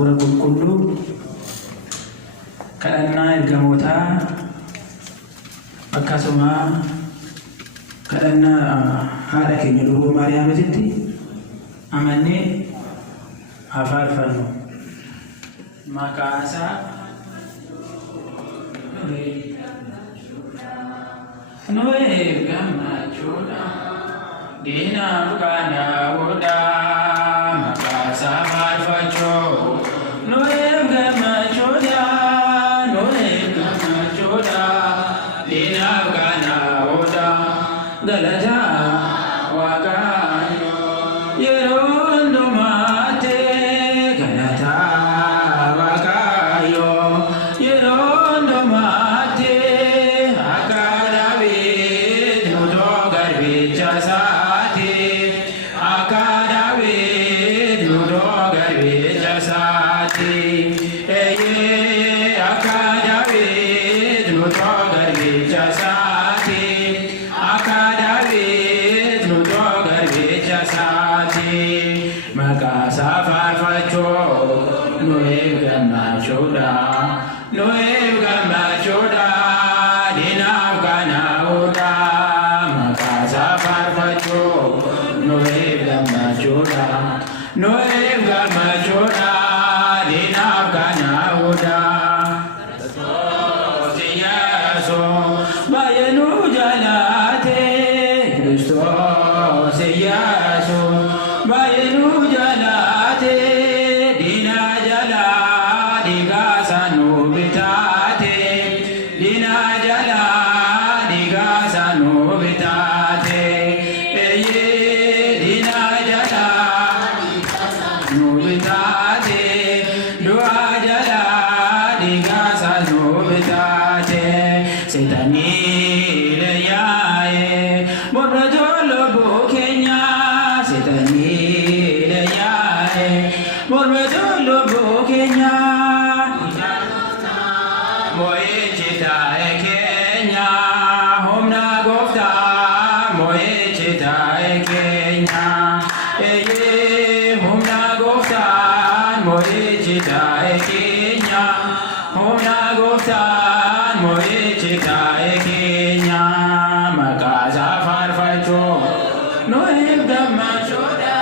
hafuura qulqulluu kadhannaa ergamootaa akkasuma kadhannaa haadha keenya Durboo Maariyaamitti amannee haa faarfannu. Maqaa isaa nu eeggammachuudha diinaaf kana godhaa. Maqaa isaa faarfachuu nu eeggammachuudha diinaaf kana godhaa. Galataa Waaqayyo yeroo hundumaatti galataa Waaqayyo yeroo hundumaatti akka Daawit murtoo garbicha isaati akka Daawit murtoo garbicha isaati akka Daawit murtoo garbicha isaati akka Daawit murtoo garbicha isaati. Maqaa isaa faarfachuu nu eeggammachuudha nu eeggammachuudha diinaaf kana godhaa. Maqaa isaa faarfachuu nu eeggammachuudha nu eeggammachuudha diinaaf kana godhaa. Kiristoos baay'ee nu jaalate Kiristoos baay'ee nu jaalate diina jalaa dhiigaa nu bitate diina jalaa dhiigaa nu bitate diina jalaa nu bitate du'a jalaa dhiigaa nu bitate. Seetanii leeyyaa'ee mormatoo lubbuu keenya seetanii leeyyaa'ee mormatoo lubbuu keenya moo'ichi taa'e keenya humna gooftaa moo'ichi taa'e keenya humna gooftaan moo'ichi taa'e keenya humna gooftaan moo'ichi taa'e keenya. Maqaa isaa faarfachuu nu eeggammachuudha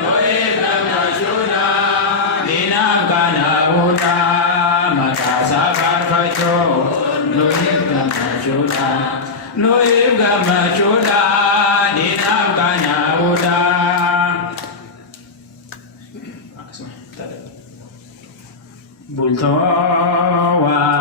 nu eeggammachuudha diinaaf kana godhaa. Maqaa isaa faarfachuu nu eeggammachuudha nu eeggammachuudha diinaaf kana godhaa. Bultoo waa